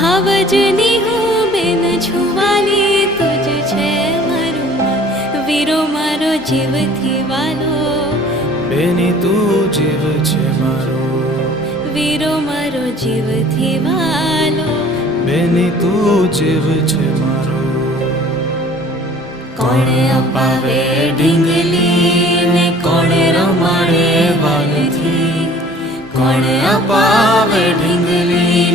હાવજની હું બેન છુવાલી તુજ છે મારું મન, વીરો મારો જીવથી વાલો, બેની તું જીવ છે મારો, વીરો મારો જીવથી વાલો, બેની તું જીવ છે મારો. કોણે અપાવે ઢીંગલી ને કોણે રમાડે વાલથી, કોણે અપાવે ઢીંગલી